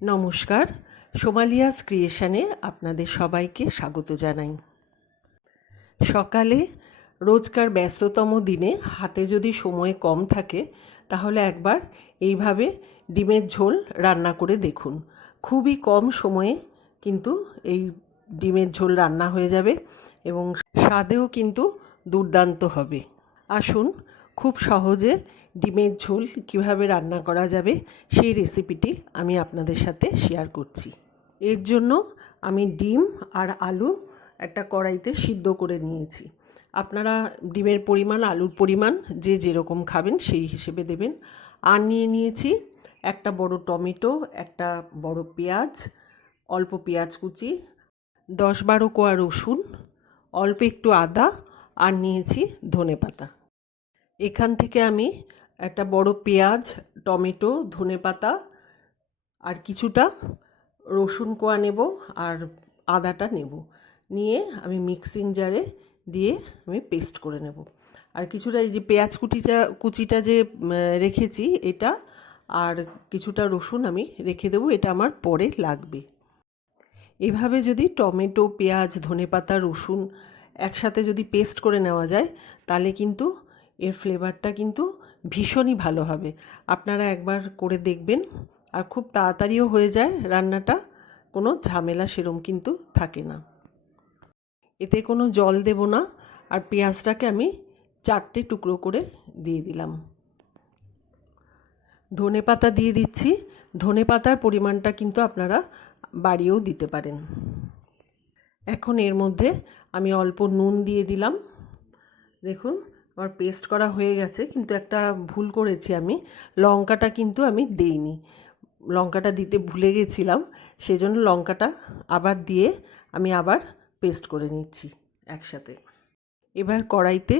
নমস্কার, সোমালিয়াস ক্রিয়েশনে আপনাদের সবাইকে স্বাগত জানাই। সকালে রোজকার ব্যস্ততম দিনে হাতে যদি সময় কম থাকে তাহলে একবার এইভাবে ডিমের ঝোল রান্না করে দেখুন। খুবই কম সময়ে কিন্তু এই ডিমের ঝোল রান্না হয়ে যাবে এবং স্বাদেও কিন্তু দুর্দান্ত হবে। আসুন খুব সহজে ডিমের ঝোল কিভাবে রান্না করা যাবে সেই রেসিপিটি আমি আপনাদের সাথে শেয়ার করছি। এর জন্য আমি ডিম আর আলু একটা কড়াইতে সিদ্ধ করে নিয়েছি। আপনারা ডিমের পরিমাণ আলুর পরিমাণ যে যেরকম খাবেন সেই হিসেবে দেবেন। আর নিয়েছি একটা বড় টমেটো, একটা বড় পেঁয়াজ, অল্প পেঁয়াজ কুচি, 10-12 কোয়া রসুন, অল্প একটু আদা আর নিয়েছি ধনেপাতা। এখান থেকে আমি একটা বড় পেঁয়াজ, টমেটো, ধনেপাতা আর কিছুটা রসুন কোয়া নেব আর আদাটা নেব, নিয়ে আমি মিক্সিং জারে দিয়ে আমি পেস্ট করে নেব। আর কিছুটা এই যে পেঁয়াজ কুচিটা যে রেখেছি এটা, আর কিছুটা রসুন আমি রেখে দেবো, এটা আমার পরে লাগবে। এভাবে যদি টমেটো, পেঁয়াজ, ধনেপাতা, রসুন একসাথে যদি পেস্ট করে নেওয়া যায় তাহলে কিন্তু এর ফ্লেভারটা কিন্তু ভীষণই ভালো হবে। আপনারা একবার করে দেখবেন, আর খুব তাড়াতাড়িও হয়ে যায় রান্নাটা, কোনো ঝামেলা সেরম কিন্তু থাকে না। এতে কোনো জল দেব না। আর পেঁয়াজটাকে আমি 4টে টুকরো করে দিয়ে দিলাম। ধনেপাতা দিয়ে দিচ্ছি। ধনেপাতার পরিমাণটা কিন্তু আপনারা বাড়িয়েও দিতে পারেন। এখন এর মধ্যে আমি অল্প নুন দিয়ে দিলাম। দেখুন আমার পেস্ট করা হয়ে গেছে, কিন্তু একটা ভুল করেছি, আমি লঙ্কাটা কিন্তু আমি দেইনি। লঙ্কাটা দিতে ভুলে গেছিলাম, সেজন্য লঙ্কাটা আবার দিয়ে আমি আবার পেস্ট করে নিচ্ছি একসাথে। এবার কড়াইতে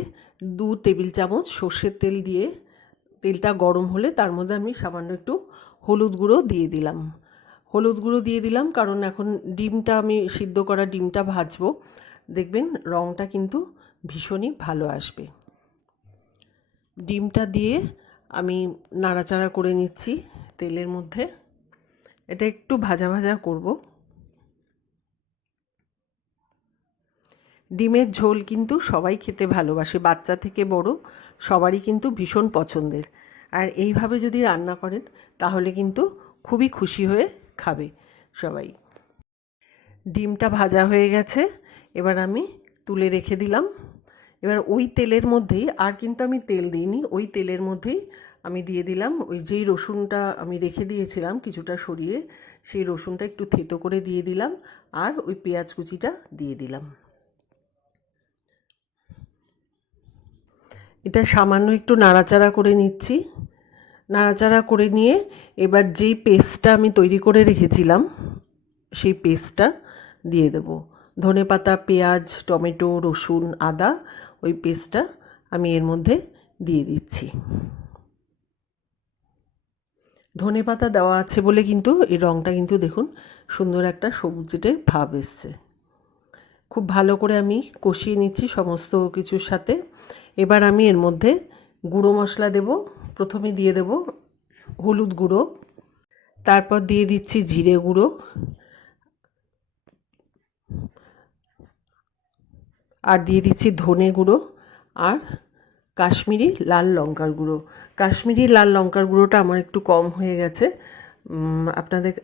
2 টেবিল চামচ সর্ষের তেল দিয়ে, তেলটা গরম হলে তার মধ্যে আমি সামান্য একটু হলুদ গুঁড়ো দিয়ে দিলাম। হলুদ গুঁড়ো দিয়ে দিলাম কারণ এখন ডিমটা আমি সিদ্ধ করা ডিমটা ভাজবো, দেখবেন রঙটা কিন্তু ভীষণই ভালো আসবে। ডিমটা দিয়ে আমি নাড়াচাড়া করে নিচ্ছি তেলের মধ্যে। এটা একটু ভাজা ভাজা করব। ডিমের ঝোল কিন্তু সবাই খেতে ভালোবাসে, বাচ্চা থেকে বড় সবারই কিন্তু ভীষণ পছন্দের। আর এইভাবে যদি রান্না করেন তাহলে কিন্তু খুবই খুশি হয়ে খাবে সবাই। ডিমটা ভাজা হয়ে গেছে, এবার আমি তুলে রেখে দিলাম। এবার ওই তেলের মধ্যেই, আর কিন্তু আমি তেল দিইনি, ওই তেলের মধ্যেই আমি দিয়ে দিলাম ওই যেই রসুনটা আমি রেখে দিয়েছিলাম কিছুটা সরিয়ে, সেই রসুনটা একটু থেতো করে দিয়ে দিলাম, আর ওই পেঁয়াজ কুচিটা দিয়ে দিলাম। এটা সামান্য একটু নাড়াচাড়া করে নিচ্ছি। নাড়াচাড়া করে নিয়ে এবার যেই পেস্টটা আমি তৈরি করে রেখেছিলাম সেই পেস্টটা দিয়ে দেব। ধনেপাতা, পেঁয়াজ, টমেটো, রসুন, আদা, ওই পেস্টটা আমি এর মধ্যে দিয়ে দিচ্ছি। ধনেপাতা দেওয়া আছে বলে কিন্তু এই রঙটা কিন্তু দেখুন সুন্দর একটা সবুজে ভাব এসছে। খুব ভালো করে আমি কষিয়ে নিচ্ছি সমস্ত কিছুর সাথে। এবার আমি এর মধ্যে গুঁড়ো মশলা দেব। প্রথমে দিয়ে দেব হলুদ গুঁড়ো, তারপর দিয়ে দিচ্ছি জিরে গুঁড়ো, আর দিয়ে দিচ্ছি ধনে গুঁড়ো আর কাশ্মীরি লাল লঙ্কার গুঁড়ো। কাশ্মীরি লাল লঙ্কার গুঁড়োটা আমার একটু কম হয়ে গেছে,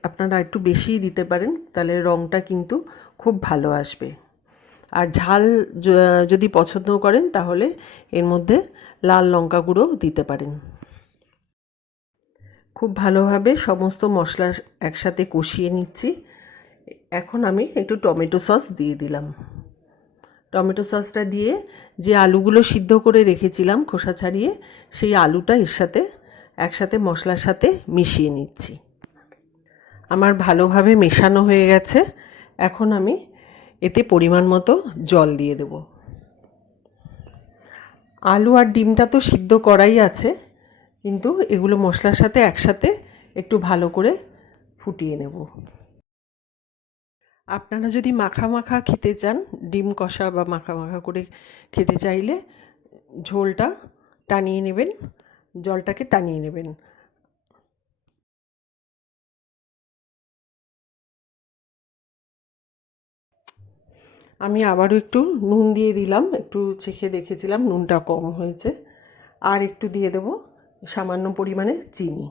আপনারা একটু বেশিই দিতে পারেন, তাহলে রঙটা কিন্তু খুব ভালো আসবে। আর ঝাল যদি পছন্দ করেন তাহলে এর মধ্যে লাল লঙ্কা গুঁড়ো দিতে পারেন। খুব ভালোভাবে সমস্ত মশলা একসাথে কষিয়ে নিচ্ছি। এখন আমি একটু টমেটো সস দিয়ে দিলাম। টমেটো সসটা দিয়ে যে আলুগুলো সিদ্ধ করে রেখেছিলাম খোসা ছাড়িয়ে, সেই আলুটা এর সাথে একসাথে মশলার সাথে মিশিয়ে নিচ্ছি। আমার ভালোভাবে মেশানো হয়ে গেছে। এখন আমি এতে পরিমাণ মতো জল দিয়ে দেব। আলু আর ডিমটা তো সিদ্ধ করাই আছে, কিন্তু এগুলো মশলার সাথে একসাথে একটু ভালো করে ফুটিয়ে নেব। আপনারা যদি মাখা মাখা খেতে চান, ডিম কষা বা মাখা মাখা করে খেতে চাইলে ঝোলটা টানিয়ে নেবেন, জলটাকে টানিয়ে নেবেন। আমি আবারও একটু নুন দিয়ে দিলাম, একটু চেখে দেখেছিলাম নুনটা কম হয়েছে। আর একটু দিয়ে দেব সামান্য পরিমাণে চিনি।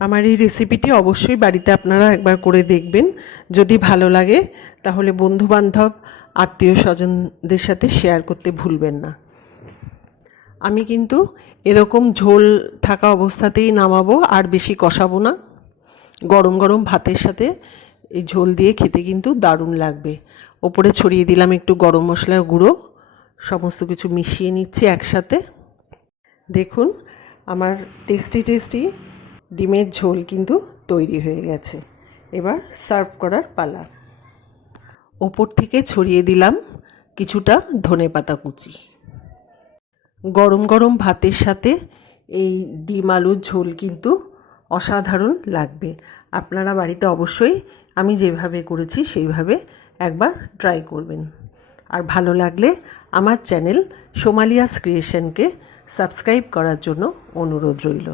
আমার এই রেসিপিটি অবশ্যই বাড়িতে আপনারা একবার করে দেখবেন। যদি ভালো লাগে তাহলে বন্ধুবান্ধব আত্মীয় স্বজনদের সাথে শেয়ার করতে ভুলবেন না। আমি কিন্তু এরকম ঝোল থাকা অবস্থাতেই নামাবো, আর বেশি কষাবো না। গরম গরম ভাতের সাথে এই ঝোল দিয়ে খেতে কিন্তু দারুণ লাগবে। ওপরে ছড়িয়ে দিলাম একটু গরম মশলার গুঁড়ো। সমস্ত কিছু মিশিয়ে নিচ্ছি একসাথে। দেখুন আমার টেস্টি ডিমের ঝোল কিন্তু তৈরি হয়ে গেছে। এবার সার্ভ করার পালা। ওপর থেকে ছড়িয়ে দিলাম কিছুটা ধনেপাতা কুচি। গরম গরম ভাতের সাথে এই ডিম আলুর ঝোল কিন্তু অসাধারণ লাগবে। আপনারা বাড়িতে অবশ্যই আমি যেভাবে করেছি সেইভাবে একবার ট্রাই করবেন। আর ভালো লাগলে আমার চ্যানেল সোমালিয়াস ক্রিয়েশনকে সাবস্ক্রাইব করার জন্য অনুরোধ রইল।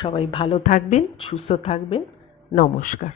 সবাই ভালো থাকবেন, সুস্থ থাকবেন। নমস্কার।